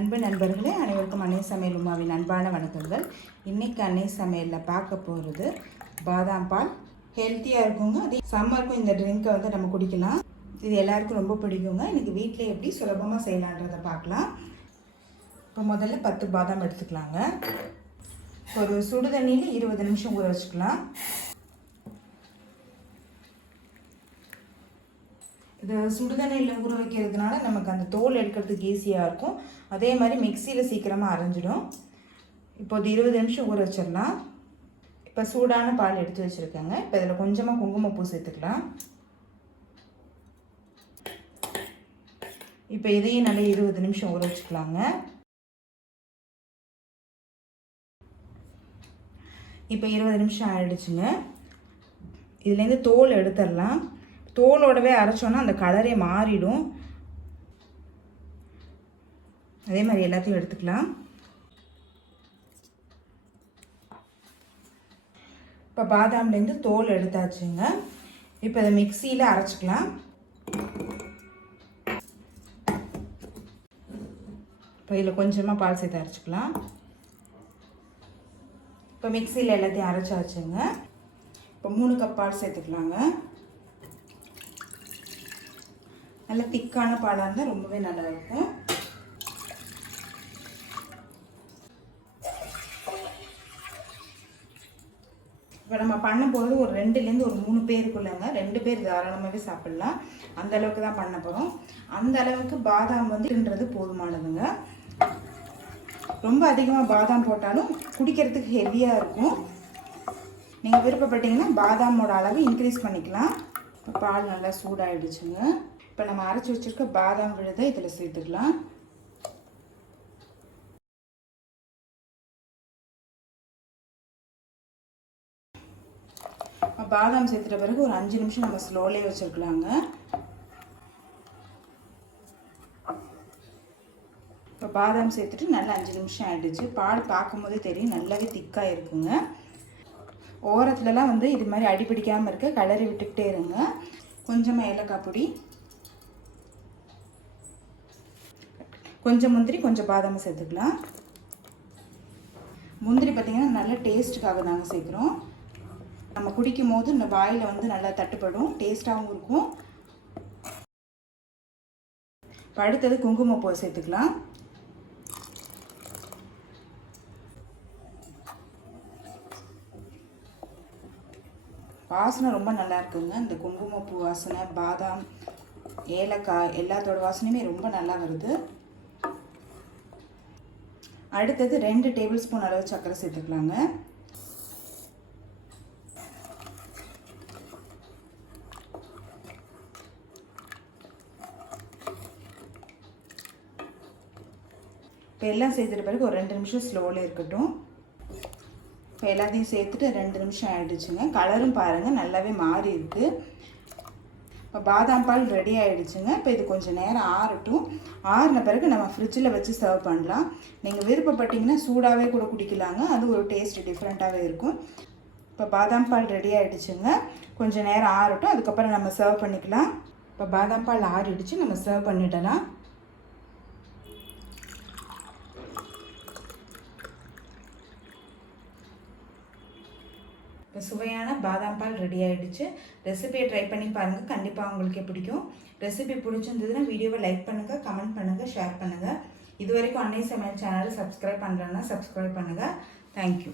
அன்பு நண்பர்களே, அனைவருக்கும் அன்னை சமையல் உமாவின் அன்பான வணக்கங்கள். இன்றைக்கி அன்னை சமையலில் பார்க்க போகிறது பாதாம் பால். ஹெல்த்தியாக இருக்குங்க. அதே சம்மருக்கும் இந்த ட்ரிங்கை வந்து நம்ம குடிக்கலாம். இது எல்லாருக்கும் ரொம்ப பிடிக்குங்க. இன்றைக்கி வீட்டில் எப்படி சுலபமாக செய்யலான்றதை பார்க்கலாம். இப்போ முதல்ல 10 பாதாம் எடுத்துக்கலாங்க. ஒரு சுடு தண்ணியில் 20 நிமிஷம் ஊற வச்சுக்கலாம். இது சுடுதண்ணியில் ஊற வைக்கிறதுனால நமக்கு அந்த தோல் எடுக்கிறதுக்கு ஈஸியாக இருக்கும். அதே மாதிரி மிக்சியில் சீக்கிரமாக அரைஞ்சிடும். இப்போது 20 நிமிஷம் ஊற வச்சிடலாம். இப்போ சூடான பால் எடுத்து வச்சுருக்கேங்க. இப்போ இதில் கொஞ்சமாக குங்குமப்பூ சேர்த்துக்கலாம். இப்போ இதையும் நல்லா 20 நிமிஷம் ஊற வச்சுக்கலாங்க. இப்போ 20 நிமிஷம் ஆயிடுச்சுங்க. இதுலேருந்து தோல் எடுத்துடலாம். தோலோடவே அரைச்சோன்னா அந்த கலரே மாறிடும். அதே மாதிரி எல்லாத்தையும் எடுத்துக்கலாம். இப்போ பாதாம்லேருந்து தோல் எடுத்தாச்சுங்க. இப்போ இதை மிக்சியில் அரைச்சிக்கலாம். இப்போ இதில் கொஞ்சமாக பால் சேர்த்து அரைச்சிக்கலாம். இப்போ மிக்சியில் எல்லாத்தையும் அரைச்சாச்சுங்க. இப்போ 3 கப் பால் சேர்த்துக்கலாங்க. நல்ல திக்கான பாலாக இருந்தால் ரொம்பவே நல்லா இருக்கும். இப்போ நம்ம பண்ணும்போது ஒரு 2லேருந்து ஒரு 3 பேருக்குள்ளங்க. 2 பேர் தாராளமாகவே சாப்பிட்லாம். அந்த அளவுக்கு தான் பண்ண போகிறோம். அந்த அளவுக்கு பாதாம் வந்துன்றது போதுமானதுங்க. ரொம்ப அதிகமாக பாதாம் போட்டாலும் குடிக்கிறதுக்கு ஹெவியாக இருக்கும். நீங்கள் விருப்பப்பட்டீங்கன்னா பாதாமோட அளவு இன்க்ரீஸ் பண்ணிக்கலாம். இப்போ பால் நல்லா சூடாகிடுச்சுங்க. இப்போ நம்ம அரைச்சி வச்சுருக்க பாதாம் விழுதை இதில் சேர்த்துக்கலாம். பாதாம் சேர்த்துட்ட பிறகு ஒரு 5 நிமிஷம் நம்ம ஸ்லோலே வச்சுருக்கலாங்க. இப்போ பாதாம் சேர்த்துட்டு நல்லா 5 நிமிஷம் ஆகிடுச்சு. பால் பார்க்கும்போதே தெரியும் நல்லாவே திக்காக இருக்குங்க. ஓரத்துலலாம் வந்து இது மாதிரி அடிப்பிடிக்காமல் இருக்க கலரி விட்டுக்கிட்டே இருங்க. கொஞ்சமாக ஏலக்காய் பொடி, கொஞ்சம் முந்திரி, கொஞ்சம் பாதாம் சேர்த்துக்கலாம். முந்திரி பார்த்திங்கன்னா நல்ல டேஸ்ட்டுக்காக நாங்கள் சேர்க்குறோம். நம்ம குடிக்கும் போது இந்த வாயில் வந்து நல்லா தட்டுப்படும், டேஸ்ட்டாகவும் இருக்கும். இப்போ அடுத்தது குங்குமப்பூ சேர்த்துக்கலாம். வாசனை ரொம்ப நல்லா இருக்குங்க. இந்த குங்குமப்பூ வாசனை, பாதாம், ஏலக்காய் எல்லாத்தோட வாசனையுமே ரொம்ப நல்லா வருது. அடுத்தது 2 டேபிள் ஸ்பூன் அளவு சர்க்கரை சேர்த்துக்கலாங்க. இப்போ எல்லாம் சேர்த்துட்ட பிறகு ஒரு 2 நிமிஷம் ஸ்லோவில் இருக்கட்டும். இப்போ எல்லாத்தையும் சேர்த்துட்டு 2 நிமிஷம் ஆகிடுச்சுங்க. கலரும் பாருங்கள் நல்லாவே மாறி இருக்குது. இப்போ பாதாம் பால் ரெடி ஆகிடுச்சுங்க. இப்போ இது கொஞ்சம் நேரம் ஆறட்டும். ஆறின பிறகு நம்ம ஃப்ரிட்ஜில் வச்சு சர்வ் பண்ணலாம். நீங்கள் விருப்பப்பட்டிங்கன்னா சூடாகவே கூட குடிக்கலாங்க. அது ஒரு டேஸ்ட் டிஃப்ரெண்ட்டாகவே இருக்கும். இப்போ பாதாம் பால் ரெடி ஆகிடுச்சுங்க. கொஞ்சம் நேரம் ஆறட்டும், அதுக்கப்புறம் நம்ம சர்வ் பண்ணிக்கலாம். இப்போ பாதாம் பால் ஆறிடுச்சு, நம்ம சர்வ் பண்ணிடலாம். இப்போ சுவையான பாதாம் பால் ரெடி ஆகிடுச்சு. ரெசிபியை ட்ரை பண்ணி பாருங்கள். கண்டிப்பாக உங்களுக்கு பிடிக்கும். ரெசிபி பிடிச்சிருந்ததுன்னா வீடியோவை லைக் பண்ணுங்கள், கமெண்ட் பண்ணுங்கள், ஷேர் பண்ணுங்கள். இது வரைக்கும் அன்னை சமையல் சேனலை சப்ஸ்கிரைப் பண்ணுறேன்னா சப்ஸ்கிரைப் பண்ணுங்கள். தேங்க்யூ.